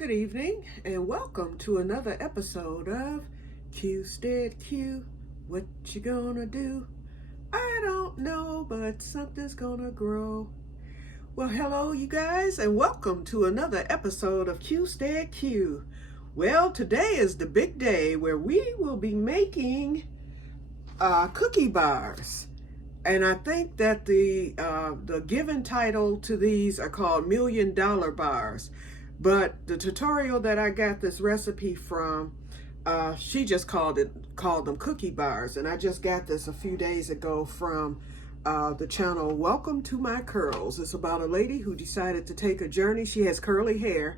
Good evening and welcome to another episode of Que-stead-Que. What you gonna do? I don't know, but something's gonna grow. Well, hello you guys and welcome to another episode of Que-stead-Que. Well, today is the big day where we will be making cookie bars. And I think that the given title to these are called $1 million bars. But the tutorial that I got this recipe from, she just called them cookie bars. And I just got this a few days ago from the channel Welcome to My Curls. It's about a lady who decided to take a journey. She has curly hair,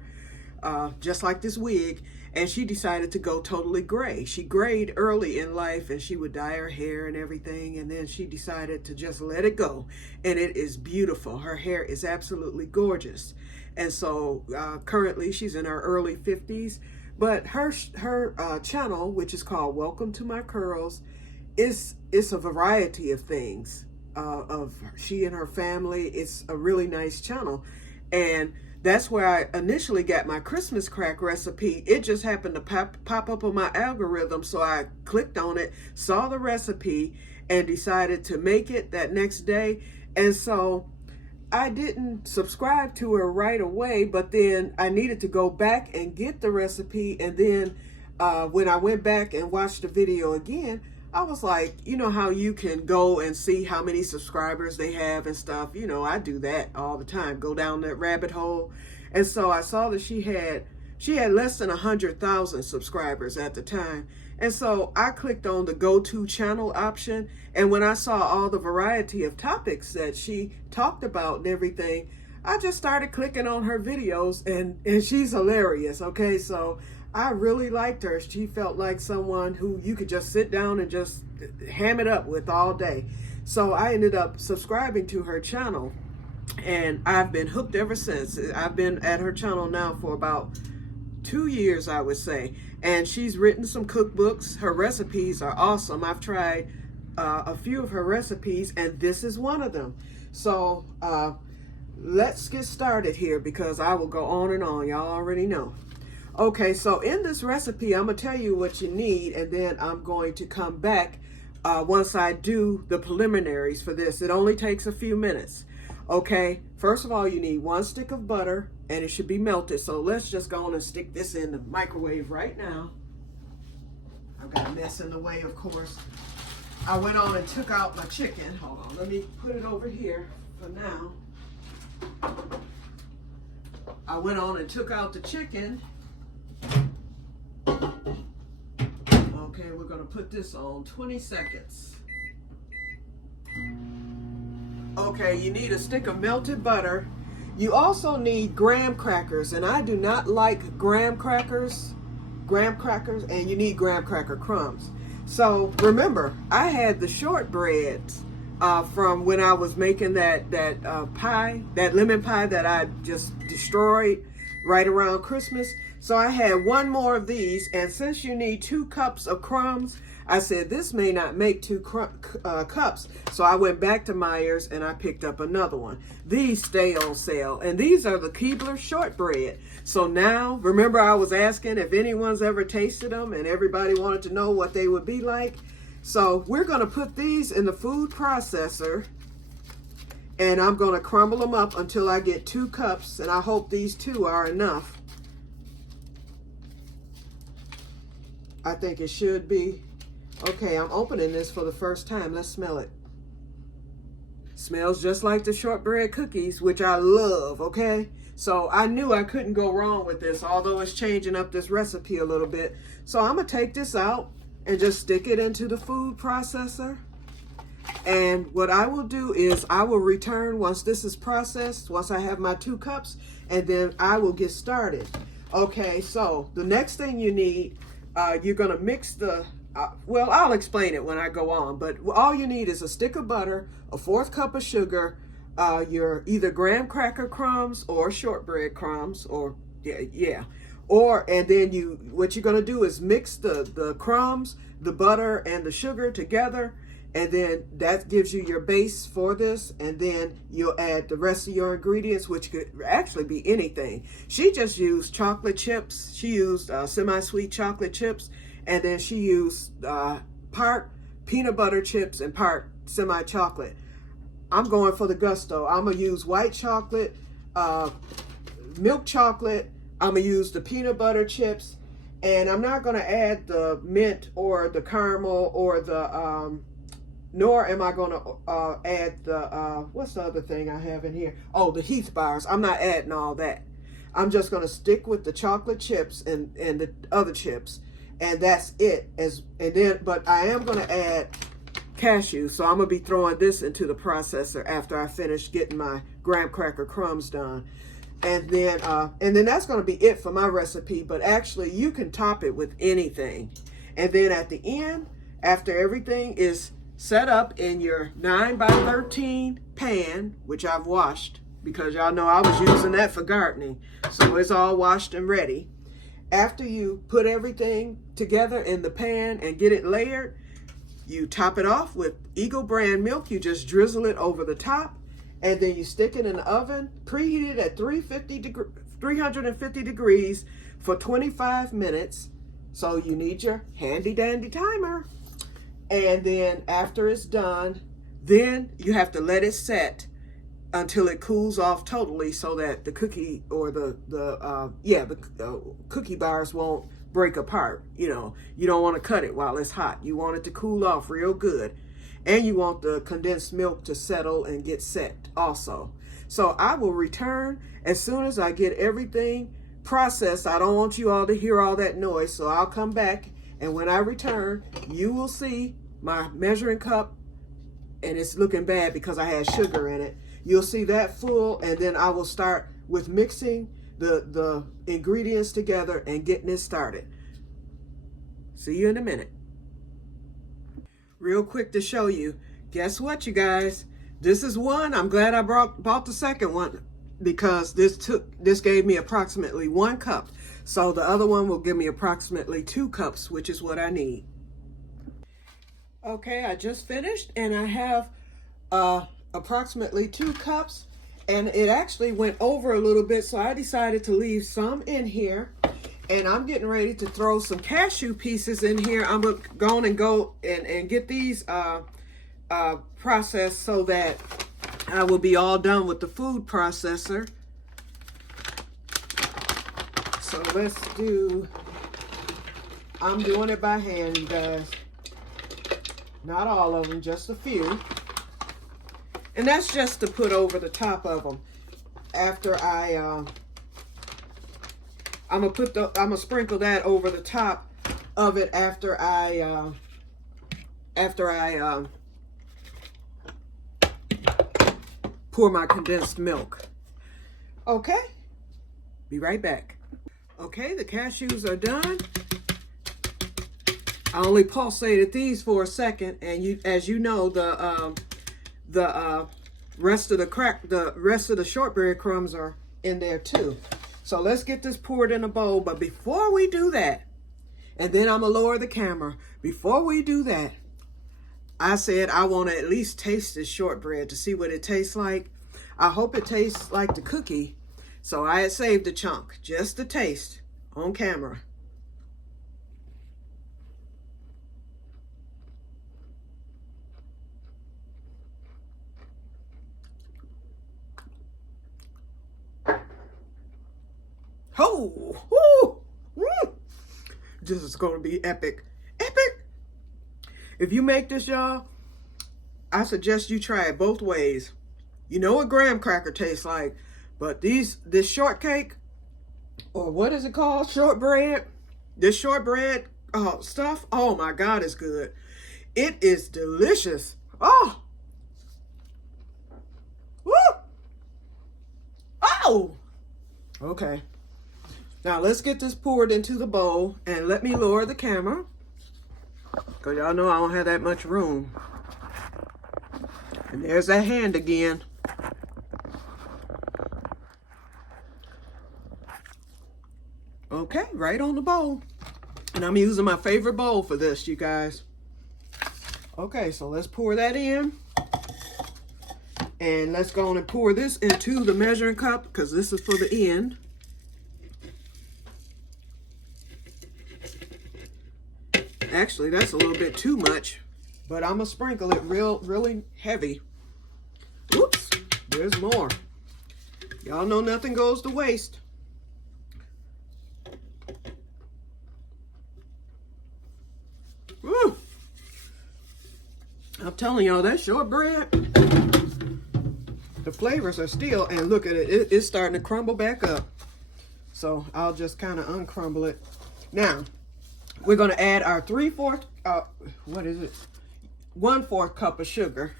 just like this wig, and she decided to go totally gray. She grayed early in life and she would dye her hair and everything, and then she decided to just let it go, and it is beautiful. Her hair is absolutely gorgeous. And so currently she's in her early 50s, but her channel, which is called Welcome to My Curls, it's a variety of things of she and her family. It's a really nice channel, and that's where I initially got my Christmas crack recipe. It just happened to pop up on my algorithm, so I clicked on it, saw the recipe, and decided to make it that next day. And so I didn't subscribe to her right away, but then I needed to go back and get the recipe. And then when I went back and watched the video again, I was like, you know how you can go and see how many subscribers they have and stuff. You know, I do that all the time, go down that rabbit hole. And so I saw that she had less than 100,000 subscribers at the time. And so I clicked on the go to channel option. And when I saw all the variety of topics that she talked about and everything, I just started clicking on her videos, and she's hilarious. Okay, so I really liked her. She felt like someone who you could just sit down and just ham it up with all day. So I ended up subscribing to her channel, and I've been hooked ever since. I've been at her channel now for about 2 years, I would say. And she's written some cookbooks. Her recipes are awesome. I've tried a few of her recipes, and this is one of them. So let's get started here, because I will go on and on. Y'all already know. Okay, so in this recipe, I'm going to tell you what you need, and then I'm going to come back once I do the preliminaries for this. It only takes a few minutes. Okay, first of all, you need 1 stick of butter, and it should be melted. So let's just go on and stick this in the microwave right now. I've got a mess in the way, of course. I went on and took out my chicken. Hold on, let me put it over here for now. I went on and took out the chicken. Okay, we're going to put this on 20 seconds. Okay, you need a stick of melted butter. You also need graham crackers, and I do not like graham crackers, and you need graham cracker crumbs. So remember, I had the shortbreads from when I was making that pie, that lemon pie that I just destroyed right around Christmas. So I had 1 more of these, and since you need 2 cups of crumbs, I said this may not make 2 cups. So I went back to Myers and I picked up another one. These stay on sale, and these are the Keebler shortbread. So now, remember I was asking if anyone's ever tasted them, and everybody wanted to know what they would be like. So we're going to put these in the food processor, and I'm going to crumble them up until I get 2 cups, and I hope these 2 are enough. I think it should be. Okay, I'm opening this for the first time. Let's smell it. Smells just like the shortbread cookies, which I love, okay? So I knew I couldn't go wrong with this, although it's changing up this recipe a little bit. So I'm going to take this out and just stick it into the food processor. And what I will do is I will return once this is processed, once I have my 2 cups, and then I will get started. Okay, so the next thing you need, you're going to mix the, well, I'll explain it when I go on, but all you need is a stick of butter, a 1/4 cup of sugar, your either graham cracker crumbs or shortbread crumbs, or and then what you're going to do is mix the crumbs, the butter, and the sugar together, And then that gives you your base for this. And then you'll add the rest of your ingredients, which could actually be anything. She just used chocolate chips. She used semi-sweet chocolate chips. And then she used part peanut butter chips and part semi-chocolate. I'm going for the gusto. I'm going to use white chocolate, milk chocolate. I'm going to use the peanut butter chips. And I'm not going to add the mint or the caramel or the... nor am I going to add the, what's the other thing I have in here? Oh, the Heath bars. I'm not adding all that. I'm just going to stick with the chocolate chips and the other chips. And that's it. But I am going to add cashew. So I'm going to be throwing this into the processor after I finish getting my graham cracker crumbs done. And then that's going to be it for my recipe. But actually, you can top it with anything. And then at the end, after everything is set up in your 9x13 pan, which I've washed because y'all know I was using that for gardening. So it's all washed and ready. After you put everything together in the pan and get it layered, you top it off with Eagle brand milk. You just drizzle it over the top, and then you stick it in the oven, preheated at 350 degrees for 25 minutes. So you need your handy dandy timer. And then after it's done, then you have to let it set until it cools off totally, so that the cookie or the cookie bars won't break apart. You know, you don't want to cut it while it's hot. You want it to cool off real good. And you want the condensed milk to settle and get set also. So I will return as soon as I get everything processed. I don't want you all to hear all that noise, so I'll come back. And when I return, you will see my measuring cup, and it's looking bad because I had sugar in it. You'll see that full, and then I will start with mixing the ingredients together and getting it started. See you in a minute. Real quick to show you, guess what, you guys? This is one. I'm glad I bought the second one because this gave me approximately 1 cup. So the other one will give me approximately 2 cups, which is what I need. Okay, I just finished, and I have approximately 2 cups, and it actually went over a little bit, so I decided to leave some in here. And I'm getting ready to throw some cashew pieces in here. I'm going to go and get these processed so that I will be all done with the food processor. So I'm doing it by hand, you guys. Not all of them, just a few. And that's just to put over the top of them. After I'm gonna sprinkle that over the top of it after I pour my condensed milk. Okay, be right back. Okay, the cashews are done. I only pulsated these for a second, and as you know, the rest of the shortbread crumbs are in there too. So let's get this poured in a bowl. But before we do that, and then I'm gonna lower the camera. Before we do that, I said I want to at least taste this shortbread to see what it tastes like. I hope it tastes like the cookie. So I had saved a chunk just to taste on camera. Oh, woo, woo. This is going to be epic. Epic. If you make this, y'all, I suggest you try it both ways. You know what graham cracker tastes like, but this shortcake, or what is it called? Shortbread. This shortbread stuff, oh my God, it's good. It is delicious. Oh. Woo. Oh. Okay. Now let's get this poured into the bowl, and let me lower the camera because y'all know I don't have that much room. And there's that hand again. Okay, right on the bowl. And I'm using my favorite bowl for this, you guys. Okay, so let's pour that in. And let's go on and pour this into the measuring cup because this is for the end. Actually, that's a little bit too much, but I'm gonna sprinkle it really heavy. Whoops, there's more. Y'all know nothing goes to waste. Woo! I'm telling y'all, that shortbread, the flavors are still, and look at it, it's starting to crumble back up. So I'll just kind of uncrumble it. Now, we're going to add our 1/4 cup of sugar.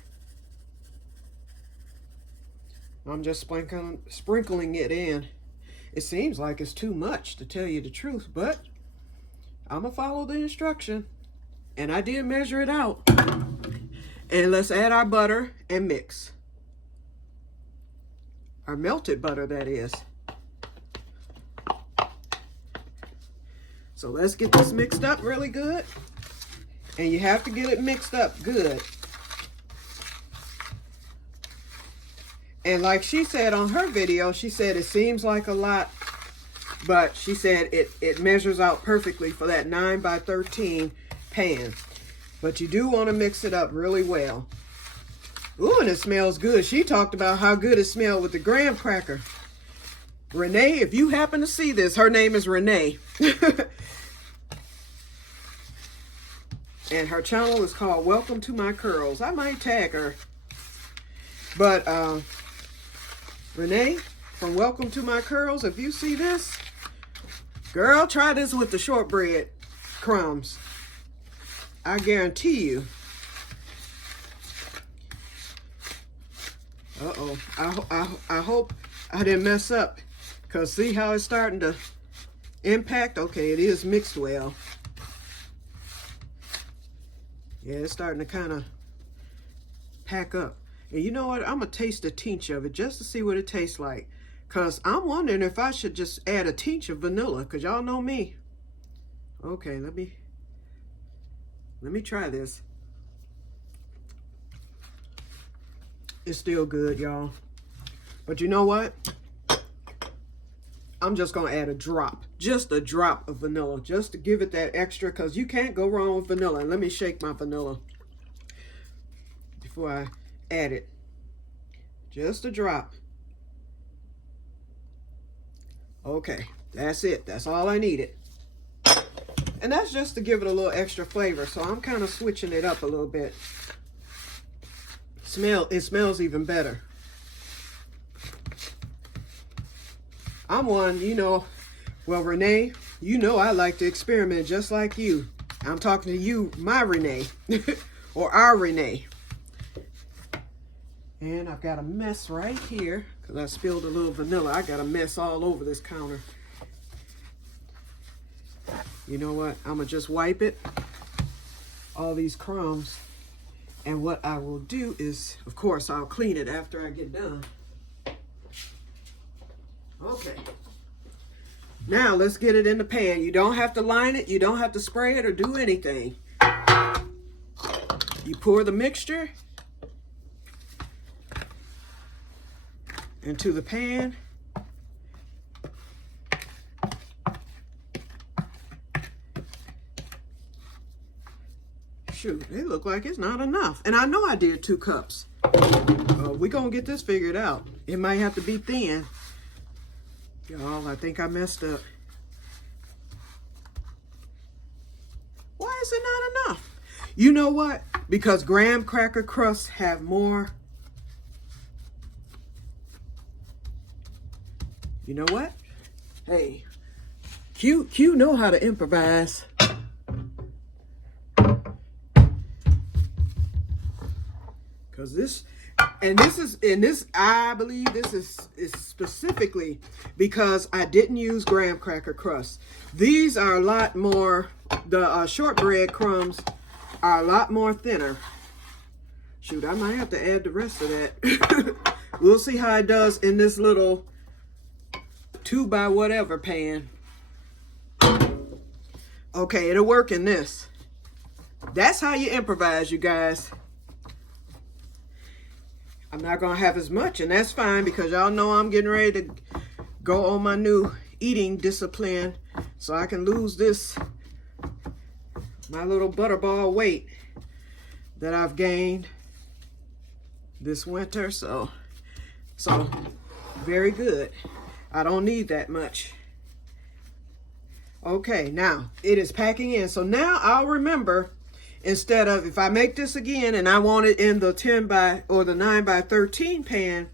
I'm just sprinkling it in. It seems like it's too much, to tell you the truth, but I'm going to follow the instruction. And I did measure it out. And let's add our butter and mix. Our melted butter, that is. So let's get this mixed up really good. And you have to get it mixed up good. And like she said on her video, she said it seems like a lot, but she said it measures out perfectly for that 9 by 13 pan. But you do want to mix it up really well. Ooh, and it smells good. She talked about how good it smelled with the graham cracker. Renee, if you happen to see this, her name is Renee. And her channel is called Welcome to My Curls. I might tag her. But Renee from Welcome to My Curls, if you see this, girl, try this with the shortbread crumbs. I guarantee you. Uh-oh. I hope I didn't mess up. Because see how it's starting to impact? Okay, it is mixed well. Yeah, it's starting to kind of pack up. And you know what? I'm going to taste a tinge of it just to see what it tastes like. Because I'm wondering if I should just add a tinge of vanilla. Because y'all know me. Okay, let me try this. It's still good, y'all. But you know what? I'm just going to add a drop. Just a drop of vanilla. Just to give it that extra. Because you can't go wrong with vanilla. And let me shake my vanilla before I add it. Just a drop. Okay. That's it. That's all I needed. And that's just to give it a little extra flavor. So I'm kind of switching it up a little bit. It smells even better. I'm one, you know, well, Renee, you know I like to experiment just like you. I'm talking to you, my Renee, or our Renee. And I've got a mess right here, because I spilled a little vanilla. I got a mess all over this counter. You know what? I'm going to just wipe it, all these crumbs. And what I will do is, of course, I'll clean it after I get done. Okay. Now, let's get it in the pan. You don't have to line it. You don't have to spray it or do anything. You pour the mixture into the pan. Shoot, it look like it's not enough. And I know I did 2 cups. We're going to get this figured out. It might have to be thin. Y'all, I think I messed up. Why is it not enough? You know what? Because graham cracker crusts have more. You know what? Hey, Q know how to improvise. Because this, I believe this is specifically because I didn't use graham cracker crust. These are a lot more, the shortbread crumbs are a lot more thinner. Shoot, I might have to add the rest of that. We'll see how it does in this little 2 by whatever pan. Okay, it'll work in this. That's how you improvise, you guys. I'm not going to have as much, and that's fine because y'all know I'm getting ready to go on my new eating discipline so I can lose my little butterball weight that I've gained this winter. So very good. I don't need that much. Okay, now it is packing in. So now I'll remember, instead of, if I make this again and I want it in the 10 by or the 9 by 13 pan,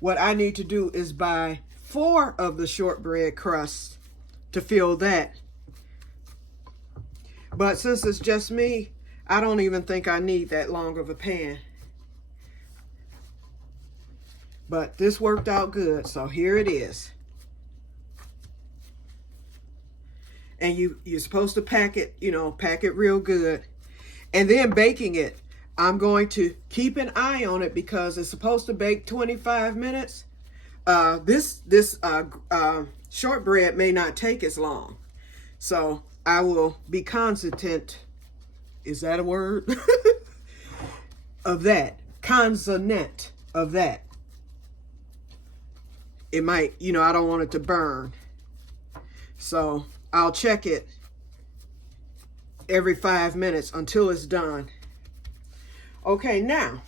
what I need to do is buy 4 of the shortbread crusts to fill that. But since it's just me, I don't even think I need that long of a pan. But this worked out good, so here it is. And you're supposed to pack it, pack it real good. And then baking it, I'm going to keep an eye on it because it's supposed to bake 25 minutes. This shortbread may not take as long. So I will be cognizant, is that a word? Of that. Cognizant of that. It might, I don't want it to burn. So I'll check it every 5 minutes until it's done. Okay, now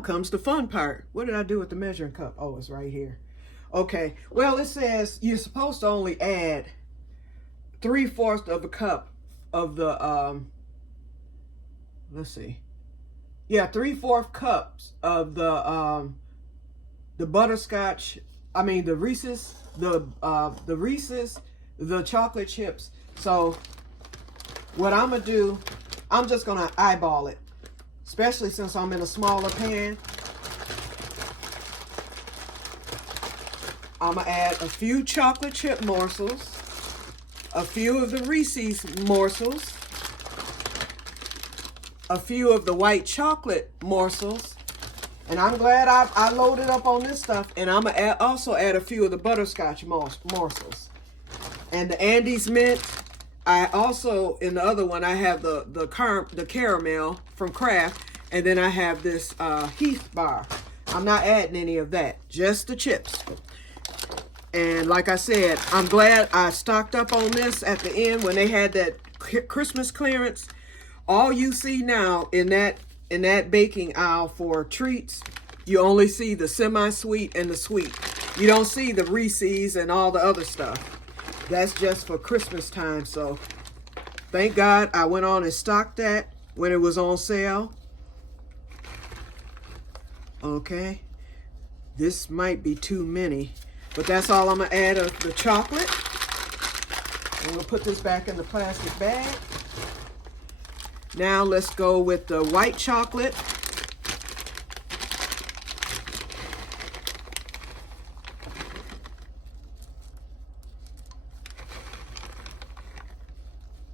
comes the fun part. What did I do with the measuring cup? Oh, it's right here. Okay, well, it says you're supposed to only add 3/4 of a cup of the, let's see. Yeah, 3/4 cups of the butterscotch, the Reese's, the Reese's, the chocolate chips. So what I'm gonna do, I'm just gonna eyeball it, especially since I'm in a smaller pan. I'm gonna add a few chocolate chip morsels, a few of the Reese's morsels, a few of the white chocolate morsels, and I'm glad I loaded up on this stuff. And I'm gonna also add a few of the butterscotch morsels. And the Andes Mint, I also, in the other one, I have the caramel from Kraft, and then I have this Heath bar. I'm not adding any of that, just the chips. And like I said, I'm glad I stocked up on this at the end when they had that Christmas clearance. All you see now in that baking aisle for treats, you only see the semi-sweet and the sweet. You don't see the Reese's and all the other stuff. That's just for Christmas time. So thank God I went on and stocked that when it was on sale. Okay, this might be too many, but that's all I'm gonna add of the chocolate. I'm gonna put this back in the plastic bag. Now let's go with the white chocolate.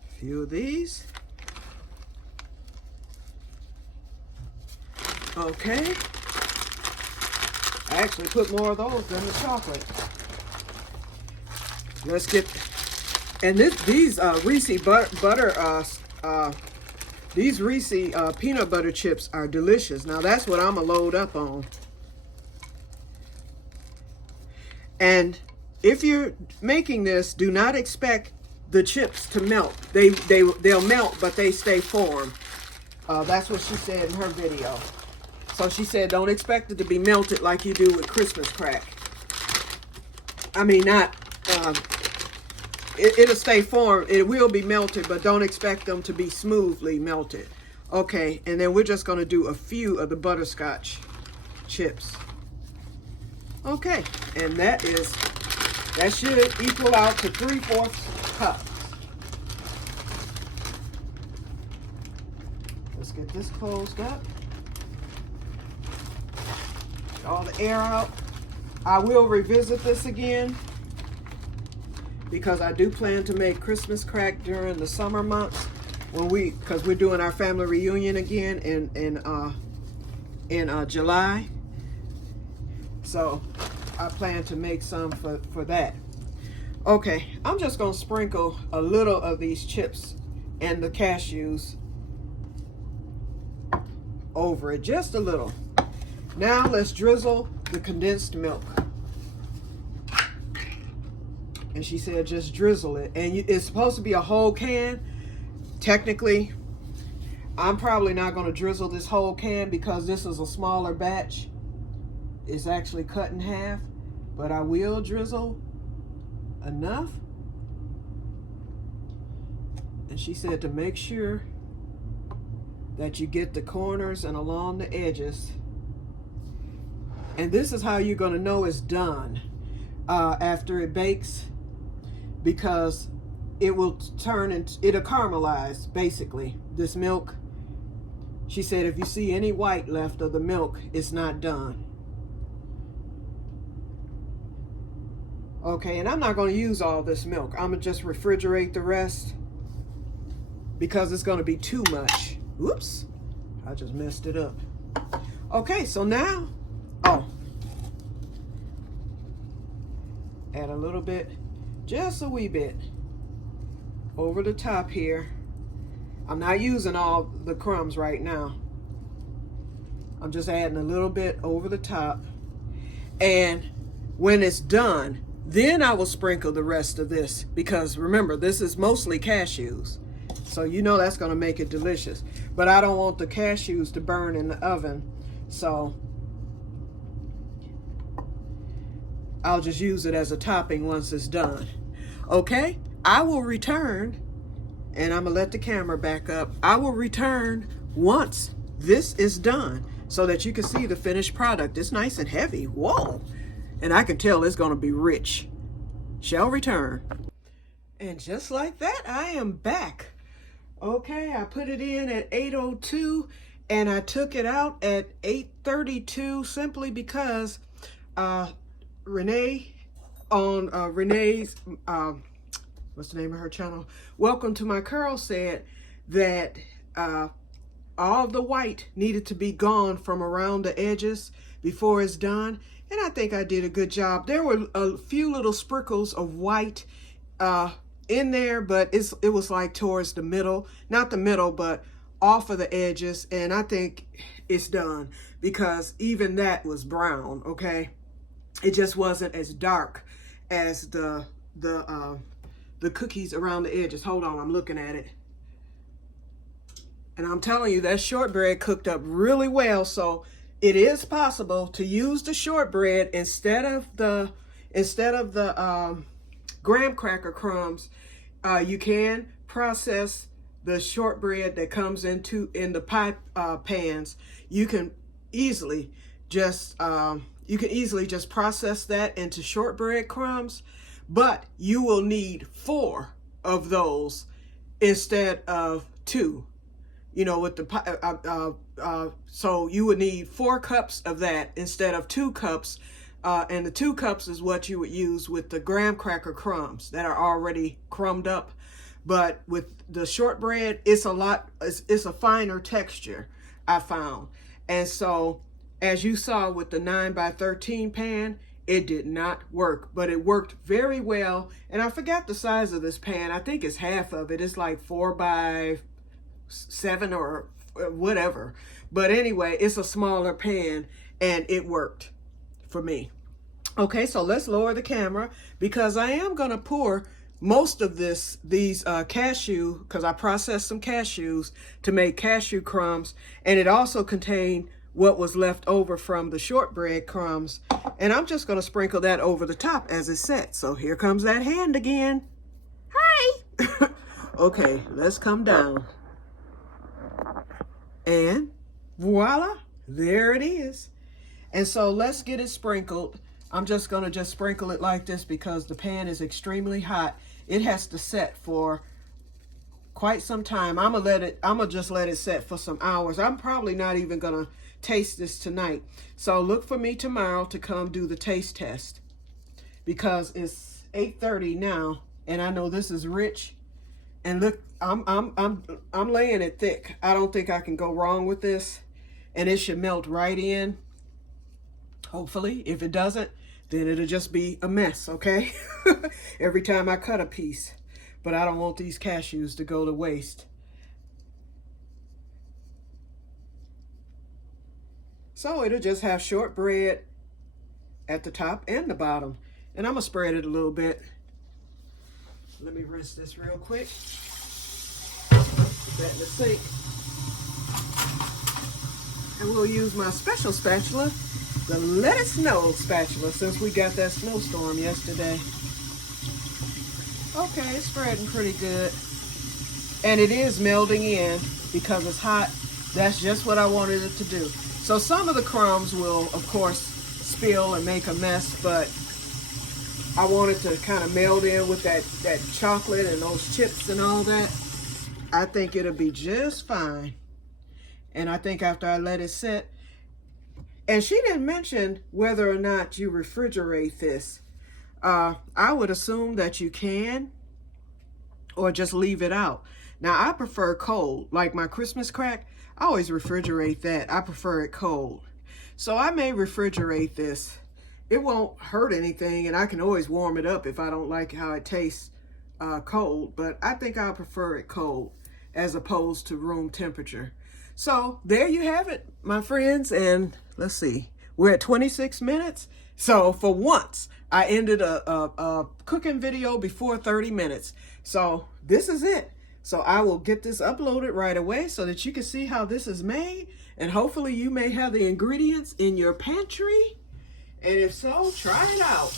A few of these. Okay. I actually put more of those than the chocolate. Let's get, and these Reese these Reese peanut butter chips are delicious. Now that's what I'm gonna load up on. And if you're making this, do not expect the chips to melt. They'll melt, but they stay formed. That's what she said in her video. So she said, don't expect it to be melted like you do with Christmas crack. I mean, not, it'll stay formed. It will be melted, but don't expect them to be smoothly melted. Okay, and then we're just going to do a few of the butterscotch chips. Okay, and that should equal out to 3/4 cups. Let's get this closed up. All the air out. I will revisit this again because I do plan to make Christmas crack during the summer months because we're doing our family reunion again in July. So I plan to make some for that. Okay, I'm just gonna sprinkle a little of these chips and the cashews over it, just a little. Now let's drizzle the condensed milk. And she said just drizzle it. And it's supposed to be a whole can. Technically, I'm probably not going to drizzle this whole can because this is a smaller batch. It's actually cut in half. But I will drizzle enough. And she said to make sure that you get the corners and along the edges. And this is how you're going to know it's done after it bakes, because it will turn into, it'll caramelize basically, this milk. She said if you see any white left of the milk, it's not done. Okay, and I'm not going to use all this milk. I'm going to just refrigerate the rest because it's going to be too much. Whoops, I just messed it up. Okay, so now, add a little bit, just a wee bit, over the top here. I'm not using all the crumbs right now. I'm just adding a little bit over the top. And when it's done, then I will sprinkle the rest of this, because remember, this is mostly cashews. So you know that's going to make it delicious. But I don't want the cashews to burn in the oven. So I'll just use it as a topping once it's done. Okay, I will return, and I'm going to let the camera back up. I will return once this is done so that you can see the finished product. It's nice and heavy. Whoa. And I can tell it's going to be rich. Shall return. And just like that, I am back. Okay, I put it in at 8:02 and I took it out at 8:32 simply because Renee on Renee's, what's the name of her channel? Welcome to My Curl, said that all the white needed to be gone from around the edges before it's done. And I think I did a good job. There were a few little sprinkles of white in there, but it was like towards the middle, not the middle, but off of the edges. And I think it's done because even that was brown, okay? It just wasn't as dark as the cookies around the edges. Hold on, I'm looking at it. And I'm telling you, that shortbread cooked up really well. So it is possible to use the shortbread instead of the graham cracker crumbs. You can process the shortbread that comes in the pie pans. You can easily just process that into shortbread crumbs, but you will need 4 of those instead of 2. You know, with the so you would need 4 cups of that instead of 2 cups. And the 2 cups is what you would use with the graham cracker crumbs that are already crumbed up. But with the shortbread, it's a finer texture, I found. And so, as you saw with the 9x13 pan, it did not work, but it worked very well. And I forgot the size of this pan. I think it's half of it. It's like 4x7 or whatever. But anyway, it's a smaller pan and it worked for me. Okay, so let's lower the camera because I am going to pour most of these cashew, because I processed some cashews to make cashew crumbs, and it also contained what was left over from the shortbread crumbs, and I'm just going to sprinkle that over the top as it's set. So here comes that hand again. Hi. Okay, let's come down. And voila, there it is. And so let's get it sprinkled. I'm just going to sprinkle it like this because the pan is extremely hot. It has to set for quite some time. I'm gonna just let it set for some hours. I'm probably not even gonna taste this tonight. So look for me tomorrow to come do the taste test because it's 8:30 now and I know this is rich. And look, I'm laying it thick. I don't think I can go wrong with this, and it should melt right in. Hopefully, if it doesn't, then it'll just be a mess, okay? Every time I cut a piece. but I don't want these cashews to go to waste. So it'll just have shortbread at the top and the bottom. And I'm gonna spread it a little bit. Let me rinse this real quick. Put that in the sink. And we'll use my special spatula, the Let It Snow spatula, since we got that snowstorm yesterday. Okay, it's spreading pretty good. And it is melding in because it's hot. That's just what I wanted it to do. So some of the crumbs will, of course, spill and make a mess, but I want it to kind of meld in with that chocolate and those chips and all that. I think it'll be just fine. And I think after I let it sit, and she didn't mention whether or not you refrigerate this. I would assume that you can, or just leave it out. Now, I prefer cold. Like my Christmas crack, I always refrigerate that. I prefer it cold. So I may refrigerate this. It won't hurt anything, and I can always warm it up if I don't like how it tastes cold. But I think I prefer it cold as opposed to room temperature. So there you have it, my friends. And let's see, we're at 26 minutes. So for once, I ended a cooking video before 30 minutes. So this is it. So I will get this uploaded right away so that you can see how this is made. And hopefully you may have the ingredients in your pantry. And if so, try it out.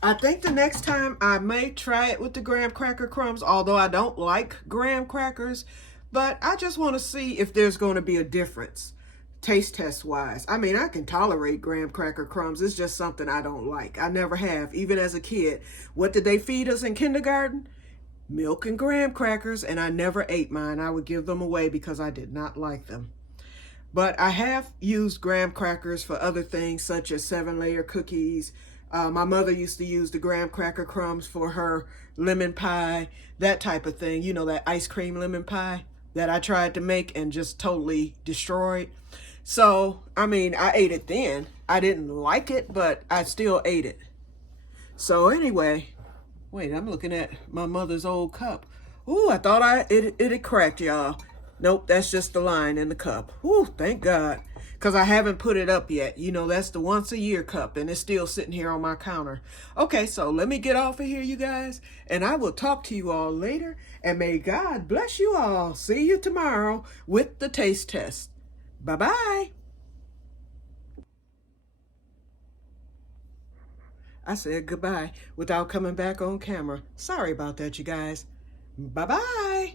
I think the next time I may try it with the graham cracker crumbs, although I don't like graham crackers. But I just want to see if there's going to be a difference, taste test wise. I mean, I can tolerate graham cracker crumbs. It's just something I don't like. I never have, even as a kid. What did they feed us in kindergarten? Milk and graham crackers, and I never ate mine. I would give them away because I did not like them. But I have used graham crackers for other things, such as 7-layer cookies. My mother used to use the graham cracker crumbs for her lemon pie, that type of thing. You know, that ice cream lemon pie that I tried to make and just totally destroyed. So, I mean, I ate it then. I didn't like it, but I still ate it. So anyway, wait, I'm looking at my mother's old cup. Ooh, I thought it had cracked, y'all. Nope, that's just the line in the cup. Ooh, thank God. Because I haven't put it up yet. You know, that's the once a year cup, and it's still sitting here on my counter. Okay, so let me get off of here, you guys, and I will talk to you all later, and may God bless you all. See you tomorrow with the taste test. Bye-bye. I said goodbye without coming back on camera. Sorry about that, you guys. Bye-bye.